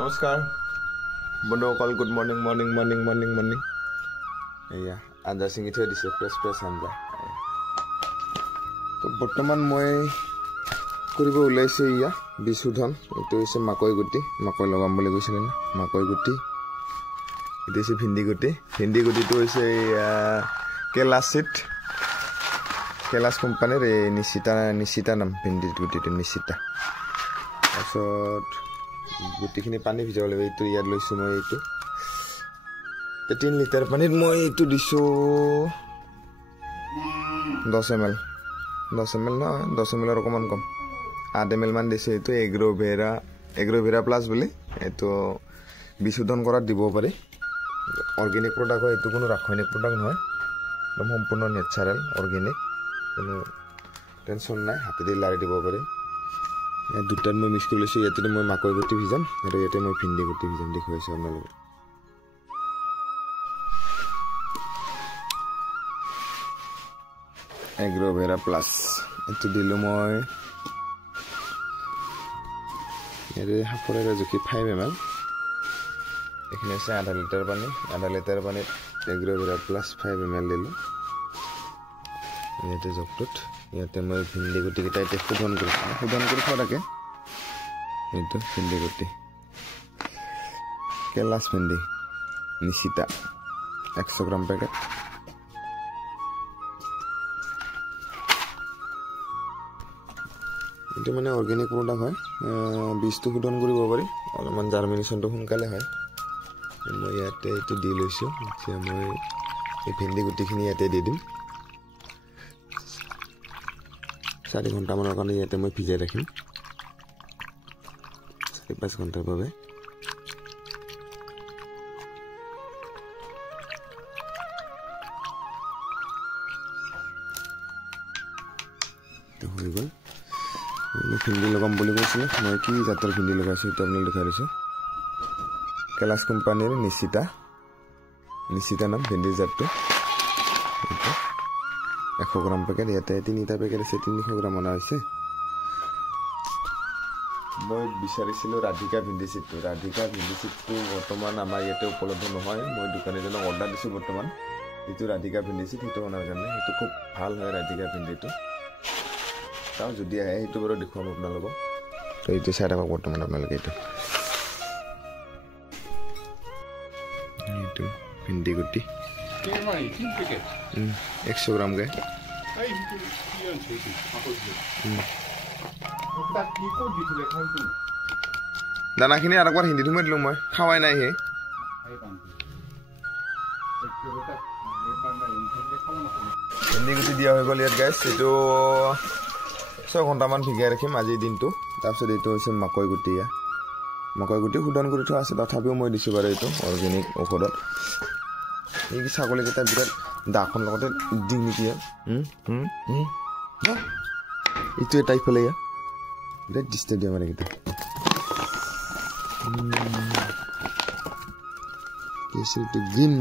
নমস্কাৰ বন্ধুসকল good morning morning morning morning morning এয়া আঞ্জা ছিঙি থৈ দিছে ফ্ৰেছ আঞ্জা তো বৰ্তমান মই কৰিব ওলাইছোঁ এয়া বিশুদ্ধন এইটো হৈছে মাকৈ গুটি মাকৈ লগাম বুলি কৈছিলে না মাকৈ গুটি এইটো হৈছে ভিন্দি গুটিটো হৈছে কেলাছ কোম্পানীৰ এই নিশিতা নাম ভিন্দি গুটিটো নিশিতা তাৰপিছত গুটিখিনি পানী ভিজাব লাগিব এইটো ইয়াত লৈছোঁ মই এইটো 3 লিটাৰ পানীত মই এইটো দিছোঁ 10 ml নহয় 10 ml অকণমান কম 8 ml মান দিছোঁ এইটো এগ্ৰোভেৰা প্লাছ বুলি এইটো বিশুদ্ধন কৰাত দিব পাৰি অৰ্গেনিক প্ৰডাক্ট হয় এইটো কোনো ৰাসায়নিক প্ৰডাক্ট নহয় একদম সম্পূৰ্ণ নেচাৰেল অৰ্গেনিক কোনো টেনশ্যন নাই হাতেদি লাৰি দিব পাৰি দুটাত মই মিক্স কৰি লৈছোঁ ইয়াতে মই মাকৈ গুটি ভিজাম আৰু ইয়াতে মই ভিন্দি গুটি ভিজাম দেখুৱাইছোঁ আপোনালোকক এগ্ৰোভেৰা প্লাছ এইটো দিলোঁ মই ইয়াতে সাপৰেৰে জুখি 5 ml এইখিনি আছে আধা লিটাৰ পানীত এগ্ৰোভেৰা প্লাছ 5 ml দিলোঁ ইয়াতে জগটোত ইয়াতে মই ভিন্দি গুটিকেইটা এতিয়া শোধন কৰি থোৱা থাকে এইটো ভিন্দি গুটি কেলাছ ভিন্দি নিশিতা 100 গ্ৰাম পেকেট এইটো মানে অৰ্গেনিক প্ৰডাক্ট হয় বীজটো শোধন কৰিব পাৰি অলপমান জাৰ্মিনেশ্যনটো সোনকালে হয় মই ইয়াতে এইটো দি লৈছোঁ এতিয়া মই এই ভিন্দি গুটিখিনি ইয়াতে দি দিম 4 ঘণ্টামানৰ কাৰণে ইয়াতে মই ভিজাই ৰাখিম 4-5 ঘণ্টাৰ বাবে হৈ গ'ল মই ভিন্দি লগাম বুলি কৈছিলোঁ মই কি জাতৰ ভিন্দি লগাইছোঁ সেইটো আপোনালোক দেখাই দিছোঁ কেলাছ কোম্পানীৰ নিশিতা নাম ভিন্দিৰ জাতটো 100 গ্ৰাম পেকেট ইয়াতে 3টা পেকেট আছে 300 গ্ৰাম অনা হৈছে মই বিচাৰিছিলোঁ ৰাধিকা ভিন্দি চিডটো বৰ্তমান আমাৰ ইয়াতে উপলব্ধ নহয় মই দোকানীজনক অৰ্ডাৰ দিছোঁ বৰ্তমান যিটো ৰাধিকা ভিন্দি চিড সেইটো অনাৰ কাৰণে সেইটো খুব ভাল হয় ৰাধিকা ভিন্দিটো চাওঁ যদি আহে সেইটো বাৰু দেখুৱাম আপোনালোকক তো এইটো চাই থাকক বৰ্তমান আপোনালোকে এইটো ভিন্দি গুটি 100 গ্ৰামকৈ দানাখিনি আৰু একবাৰ হিন্দীত সোমাই দিলোঁ মই খাৱাই নাই হে ভিন্দি গুটি দিয়া হৈ গ'ল ইয়াত গাইছ এইটো 6 ঘণ্টামান ভিজাই ৰাখিম আজিৰ দিনটো তাৰপিছত এইটো হৈছে মাকৈ গুটি শোধন কৰি থোৱা আছে তথাপিও মই দিছোঁ বাৰু এইটো অৰ্গেনিক ঔষধত এই ছাগলীকেইটা বিৰাট দাখন লগতে দিং নেকি এইটো এটা ইফালে বিৰাট ডিষ্টাৰ্ব দিয়া মানে এইকেইটা এইটো গ্ৰীণ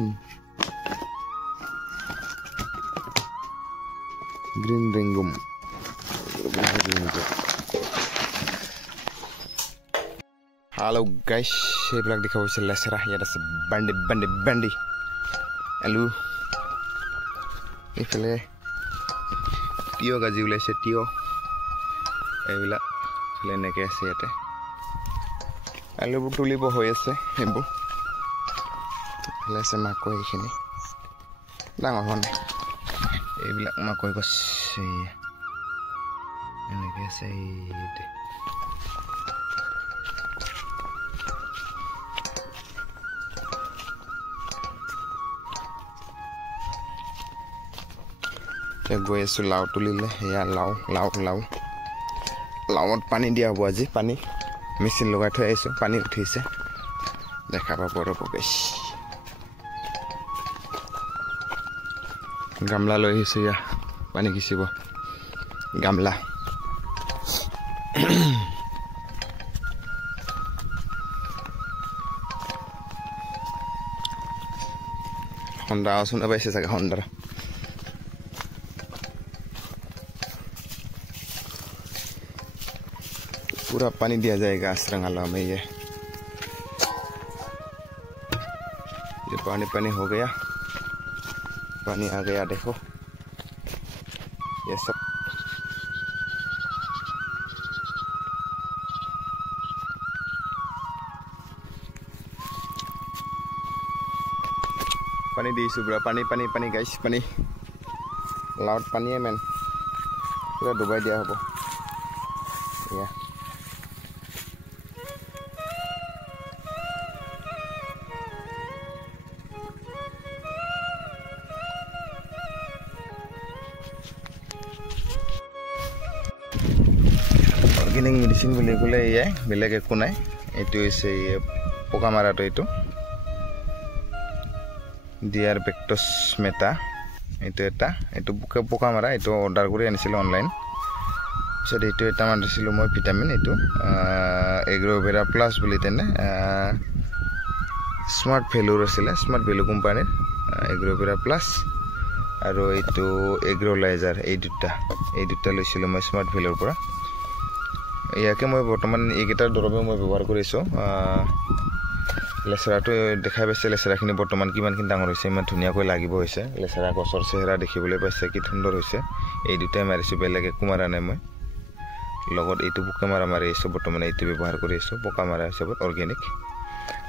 ৰেংগুম হেল্ল' গাইছ সেইবিলাক দেখা গৈছে লেচেৰা ইয়াত আছে বান্ডি আলু এইফালে তিয়হ গাজি ওলাইছে এইবিলাক এনেকৈ আছে ইয়াতে আলুবোৰ তুলিব হৈ আছে সেইবোৰ এইফালে আছে মাকৈ এইখিনি ডাঙৰ হোৱা নাই এইবিলাক মাকৈ গছ এনেকৈ আছে এইতে গৈ আছোঁ লাও তুলিলে সেয়া লাওত পানী দিয়া হ'ব আজি পানী মেচিন লগাই থৈ আহিছোঁ পানী উঠিছে দেখা পাব ৰ'ব গাইছ গামলা লৈ আহিছোঁ ইয়া পানী সিঁচিব গামলা হণ্ডা শুনা পাইছে চাগে হণ্ডাৰ पूरा पानी दिया जाएगा रंगाला में ये ये पानी पानी हो गया, पानी आ गया, देखो ये सब पानी दी सुबह पानी पानी पानी गाइस पानी लाउड पानी है मैन पूरा डुबाई दिया होबो या অর্গেনিক মেডিসিন বুলি কলে ইয়ে বেলেগ একো নাই এটো হৈছে পোকা মাৰাটো এটো ডিয়াৰ বেক্টস মেটা এটো এটা এটো পোকা মাৰা এটো অৰ্ডাৰ কৰি আনিছিল অনলাইন সে এটো এটা মানিছিল মই ভিটামিন এটো এগ্ৰোভেৰা প্লাস বুলি তেনে স্মাৰ্ট ভ্যালুৰ আছিল স্মাৰ্ট ভ্যালু কোম্পানীৰ এগ্ৰোভেৰা প্লাস আৰু এটো এগ্ৰোলাইজাৰ এই দুটা লৈছিল মই স্মাৰ্ট ভ্যালুৰ পৰা ইয়াকে মই বৰ্তমান এইকেইটাৰ দৰৱে মই ব্যৱহাৰ কৰিছো লেচৰাটো দেখাই পাইছে লেচৰাখিনি বৰ্তমান কিমানখিনি ডাঙৰ হৈছে ইমান ধুনীয়াকৈ লাগিব হৈছে লেচৰা গছৰ চেহেৰা দেখিবলৈ পাইছে কি সুন্দৰ হৈছে এই দুটাই মাৰিছো বেলেগ একো মাৰা নাই মই লগত এইটো পোকা মাৰি আছো বৰ্তমান এইটো ব্যৱহাৰ কৰি আছো পোকা মাৰা হিচাপত অৰ্গেনিক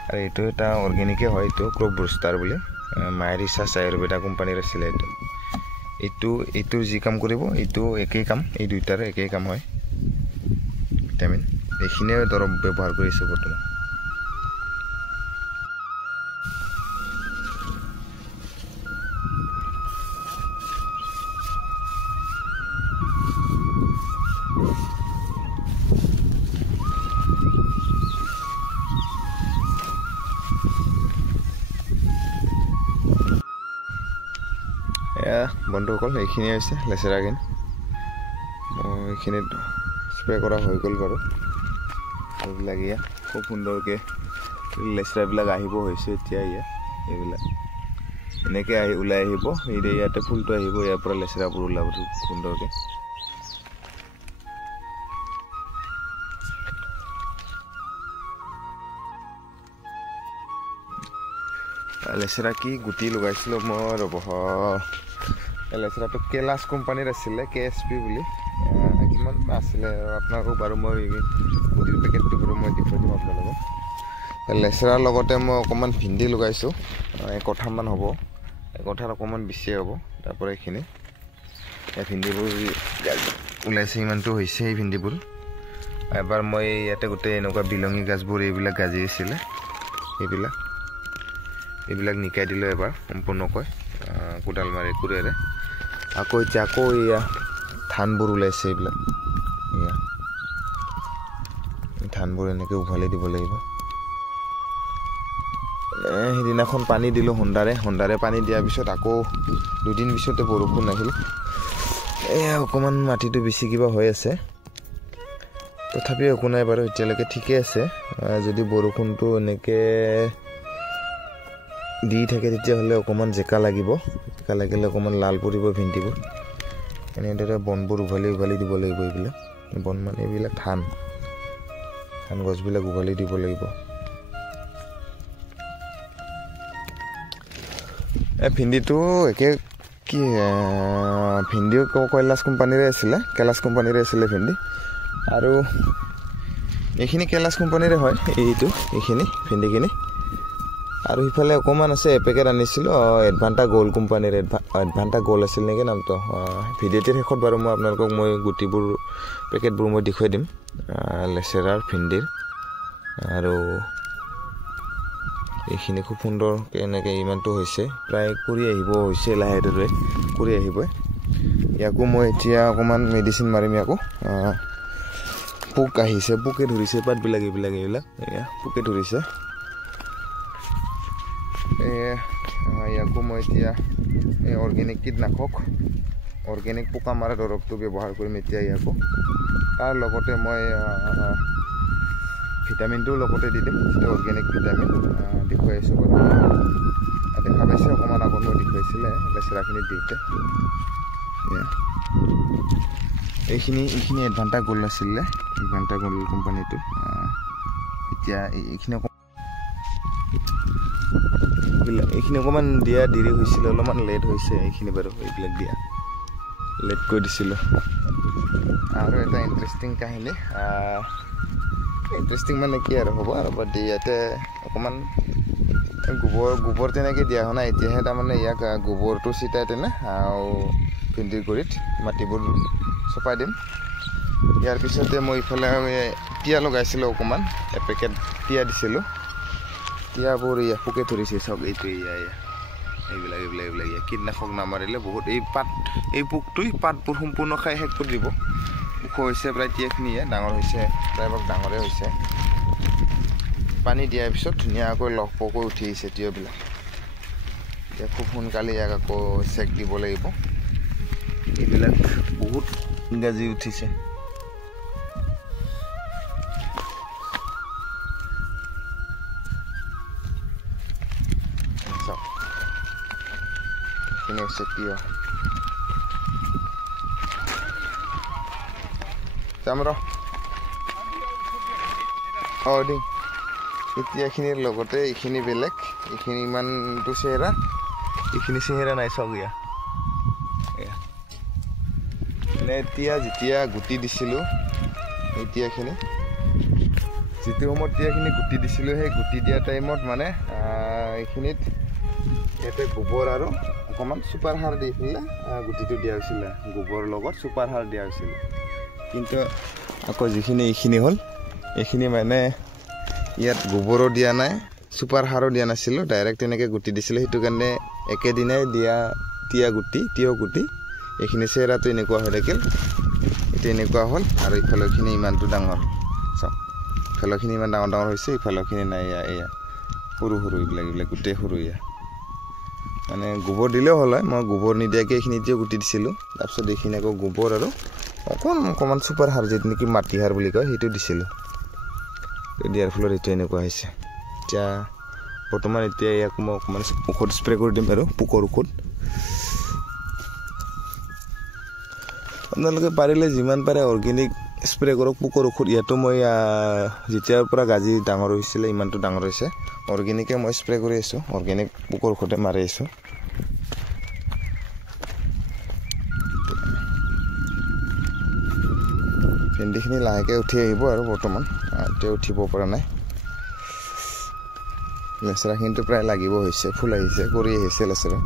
আৰু এইটো এটা অৰ্গেনিকে হয় এইটো ক্ৰপ বুষ্টাৰ বুলি মাইৰিছা আয়ুৰ্বেদা কোম্পানীৰ আছিল এইটো যি কাম কৰিব এইটো একেই কাম এই দুইটাৰ একেই কাম হয় ভিটামিন এইখিনিয়ে দৰৱ ব্যৱহাৰ কৰিছো বৰ্তমান বন্ধুসকল এইখিনি হৈছে লেচেৰাখিনি এইখিনি স্প্ৰে কৰা হৈ গ'ল বাৰু এইবিলাক ইয়া খুব সুন্দৰকৈ লেচেৰাবিলাক আহিব হৈছে এতিয়া ইয়া এইবিলাক এনেকৈ ওলাই আহিব ইয়াতে ফুলটো আহিব ইয়াৰ পৰা লেচেৰাবোৰ ওলাব সুন্দৰকৈ লেচেৰা কি গুটি লগাইছিলোঁ মই ৰ'ব লেচেৰাটো কেলাছ কোম্পানীৰ আছিলে KSP বুলি কিমান আছিলে আপোনালোকক বাৰু মই গুটিৰ পেকেটটো বাৰু মই দেখুৱাই দিম আপোনালোকক লেচেৰাৰ লগতে মই অকণমান ভিন্দি লগাইছোঁ একঠামান হ'ব একঠাত অকণমান বেছিয়ে হ'ব তাৰপৰা এইখিনি ভিন্দিবোৰ ওলাইছে ইমানটো হৈছে এই ভিন্দিবোৰ এবাৰ মই ইয়াতে গোটেই এনেকুৱা বিলঙি গাছবোৰ এইবিলাক গাজি আছিলে এইবিলাক নিকাই দিলোঁ এবাৰ সম্পূৰ্ণকৈ কোদাল মাৰি কোৰেৰে আকৌ এতিয়া আকৌ এয়া ধানবোৰ ওলাইছে এইবিলাক এয়া ধানবোৰ এনেকৈ উভালি দিব লাগিব সেইদিনাখন পানী দিলোঁ হোণ্ডাৰে পানী দিয়াৰ পিছত আকৌ দুদিন পিছতে বৰষুণ আহিল অকণমান মাটিটো বেছি কিবা হৈ আছে তথাপিও একো নাই বাৰু এতিয়ালৈকে ঠিকে আছে যদি বৰষুণটো এনেকৈ দি থাকে তেতিয়াহ'লে অকণমান জেকা লাগিব জেকা লাগিলে অকণমান লাল পৰিব ভিন্দিবোৰ এনেদৰে বনবোৰ উভালি দিব লাগিব এইবিলাক বন মানে এইবিলাক ধান গছবিলাক উভালি দিব লাগিব ভিন্দিটো একে কি ভিন্দিও কৈলাছ কোম্পানীৰে আছিলে ভিন্দি আৰু এইখিনি কৈলাছ কোম্পানীৰে হয় এইখিনি ভিন্দিখিনি আৰু ইফালে অকণমান আছে এপেকেট আনিছিলোঁ এডভান্টা গ'ল্ড কোম্পানীৰ এডভান্টা গ'ল্ড আছিল নেকি নামটো ভিডিঅ'টিৰ শেষত বাৰু মই আপোনালোকক মই গুটিবোৰ পেকেটবোৰ মই দেখুৱাই দিম লেচেৰাৰ ভিন্দিৰ আৰু এইখিনি খুব সুন্দৰকৈ এনেকৈ ইমানটো হৈছে প্ৰায় কৰি আহিব হৈছে লাহে ধীৰে কৰি আহিব ইয়াকো মই এতিয়া অকণমান মেডিচিন মাৰিম ইয়াকো পোক আহিছে পোকে ধৰিছে পাতবিলাক এইবিলাক এয়া পোকে ধৰিছে ইয়াকো মই এতিয়া এই অৰ্গেনিক কীটনাশক অৰ্গেনিক পোকা মাৰা দৰৱটো ব্যৱহাৰ কৰিম এতিয়া ইয়াকো তাৰ লগতে মই ভিটামিনটোও লগতে দি দিম অৰ্গেনিক ভিটামিন দেখুৱাই আছোঁ বাৰু দেখা পাইছে অকণমান আগত মই দেখুৱাইছিলে লেচেৰাখিনি দিওঁতে এইখিনি এডভান্টা গ'ল্ড আছিলে এডভান্টা গ'ল্ড কোম্পানীটো এতিয়া এইখিনি এইখিনি অকণমান দিয়া দেৰি হৈছিলে, অলপমান লেট হৈছে এইখিনি বাৰু, এইবিলাক দিয়া লেট কৰি দিছিলোঁ। আৰু এটা ইণ্টাৰেষ্টিং কাহিনী, ইণ্টাৰেষ্টিং মানে কি আৰু হ'ব আৰু বাট ইয়াতে অকণমান গোবৰ তেনেকৈ দিয়া হোৱা নাই, এতিয়াহে তাৰমানে ইয়াক গোবৰটো চিটাই তেনে আৰু ভেন্দিৰ গুৰিত মাটিবোৰ চপাই দিম। ইয়াৰ পিছতে মই ইফালে টিয়া লগাইছিলোঁ, অকণমান এপেকেট টিয়া দিছিলোঁ। টিয়াবোৰ পোকে ধৰিছে চাওক, এইটো এইবিলাক কীটনাশক নামাৰিলে বহুত এই পোকটোই পাতবোৰ সম্পূৰ্ণ খাই শেষ কৰি দিব। ওখ হৈছে প্ৰায় টিয়াখিনিয়ে, ডাঙৰ হৈছে, প্ৰায়ভাগ ডাঙৰে হৈছে। পানী দিয়াৰ পিছত ধুনীয়াকৈ লহপহকৈ উঠি আহিছে টিয়াবিলাক। এতিয়া খুব সোনকালে ইয়াক আকৌ চেক দিব লাগিব। এইবিলাক বহুত গাজি উঠিছে। এইখিনি হৈছে টিয়া। যাম ৰ দিম। টিয়াখিনিৰ লগতে এইখিনি বেলেগ, এইখিনি ইমানটো চেহেৰা, এইখিনি চেহেৰা নাই চাওক। মানে টিয়া যেতিয়া গুটি দিছিলোঁ, এই টিয়াখিনি যিটো সময়ত টিয়াখিনি গুটি দিছিলোঁ, সেই গুটি দিয়া টাইমত মানে এইখিনিত ইয়াতে গোবৰ আৰু অকণমান চুপাৰ সাৰ দি পেলাই গুটিটো দিয়া হৈছিলে। গোবৰৰ লগত চুপাৰ সাৰ দিয়া হৈছিলে। কিন্তু আকৌ যিখিনি এইখিনি হ'ল, এইখিনি মানে ইয়াত গোবৰো দিয়া নাই, চুপাৰ সাৰো দিয়া নাছিলোঁ, ডাইৰেক্ট তেনেকৈ গুটি দিছিলোঁ। সেইটো কাৰণে একেদিনাই দিয়া টিয়া গুটি এইখিনি চেহেৰাটো এনেকুৱা হৈ থাকিল। এইটো এনেকুৱা হ'ল আৰু ইফালৰখিনি ইমানটো ডাঙৰ চাওক, ইফালৰখিনি ইমান ডাঙৰ হৈছে, ইফালৰখিনি নাই। এয়া সৰু এইবিলাক গোটেই সৰু। মানে গোবৰ দিলেও হ'ল হয়, মই গোবৰ নিদিয়াকৈ এইখিনিতেও গুটি দিছিলোঁ। তাৰপিছত এইখিনি আকৌ গোবৰ আৰু অকণমান চুপাৰ সাৰ, যিটো নেকি মাটি সাৰ বুলি কয়, সেইটো দিছিলোঁ। দিয়াৰ ফলত এইটো এনেকুৱা হৈছে। এতিয়া বৰ্তমান ইয়াক মই অকণমান ঔষধ স্প্ৰে কৰি দিম আৰু পোকৰ ঔষধ। আপোনালোকে পাৰিলে যিমান পাৰে অৰ্গেনিক স্প্ৰে কৰক পোকৰ ঔষধ। ইয়াতো মই যেতিয়াৰ পৰা গাজি ডাঙৰ হৈছিলে, ইমানটো ডাঙৰ হৈছে, অৰ্গেনিকে মই স্প্ৰে কৰি আছোঁ, অৰ্গেনিক পোকৰ ঔষধে মাৰি আছোঁ। ভেন্দিখিনি লাহেকৈ উঠি আহিব আৰু বৰ্তমান এতিয়া উঠিব পৰা নাই। লেচেৰাখিনিতো প্ৰায় লাগিব হৈছে, ফুল আহিছে, কৰি আহিছে লেচেৰা।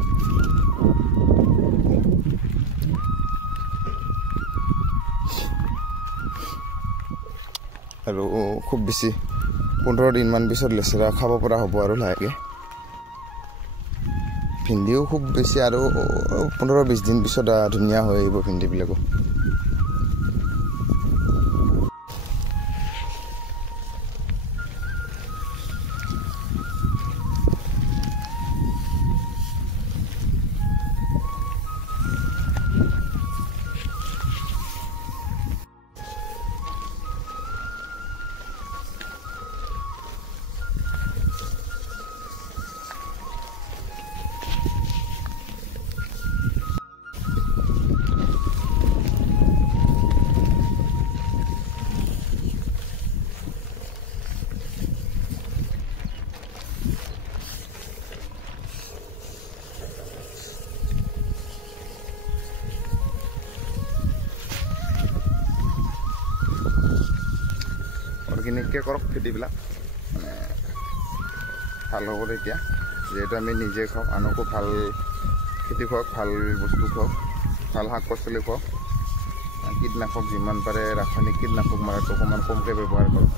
আৰু খুব বেছি 15 দিনমান পিছত লেচেৰা খাব পৰা হ'ব আৰু লাহেকৈ। ভেন্দিও খুব বেছি আৰু 15-20 দিন পিছত ধুনীয়া হৈ আহিব ভেন্দিবিলাকো। অৰ্গেনিককৈ কৰক খেতিবিলাক, মানে ভাল হ'ব তেতিয়া। যিহেতু আমি নিজে খাওঁ, আনকো ভাল খেতি খুৱাওক, ভাল বস্তু খুৱাওক, ভাল শাক পাচলি খুৱাওক। কীটনাশক যিমান পাৰে ৰাসায়নিক কীটনাশক মাৰাটো অকণমান কমকৈ ব্যৱহাৰ কৰক।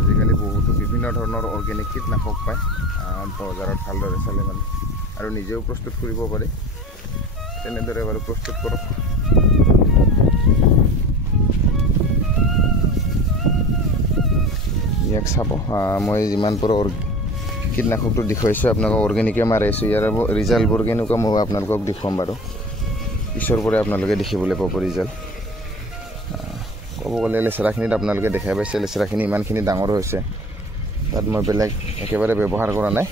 আজিকালি বহুতো বিভিন্ন ধৰণৰ অৰ্গেনিক কীটনাশক পায় বজাৰত, ভালদৰে চালে মানে, আৰু নিজেও প্ৰস্তুত কৰিব পাৰে। তেনেদৰে বাৰু প্ৰস্তুত কৰক। ইয়াক চাব, মই যিমান পাৰোঁ কীটনাশকটো দেখুৱাইছোঁ আপোনালোকক, অৰ্গেনিকে মাৰিছোঁ। ইয়াৰ ৰিজাল্টবোৰ কেনেকুৱা মই আপোনালোকক দেখুৱাম বাৰু, পিছৰ পৰাই আপোনালোকে দেখিবলৈ পাব ৰিজাল্ট। ক'ব গ'লে লেচেৰাখিনিত আপোনালোকে দেখাই পাইছে, লেচেৰাখিনি ইমানখিনি ডাঙৰ হৈছে, তাত মই বেলেগ একেবাৰে ব্যৱহাৰ কৰা নাই।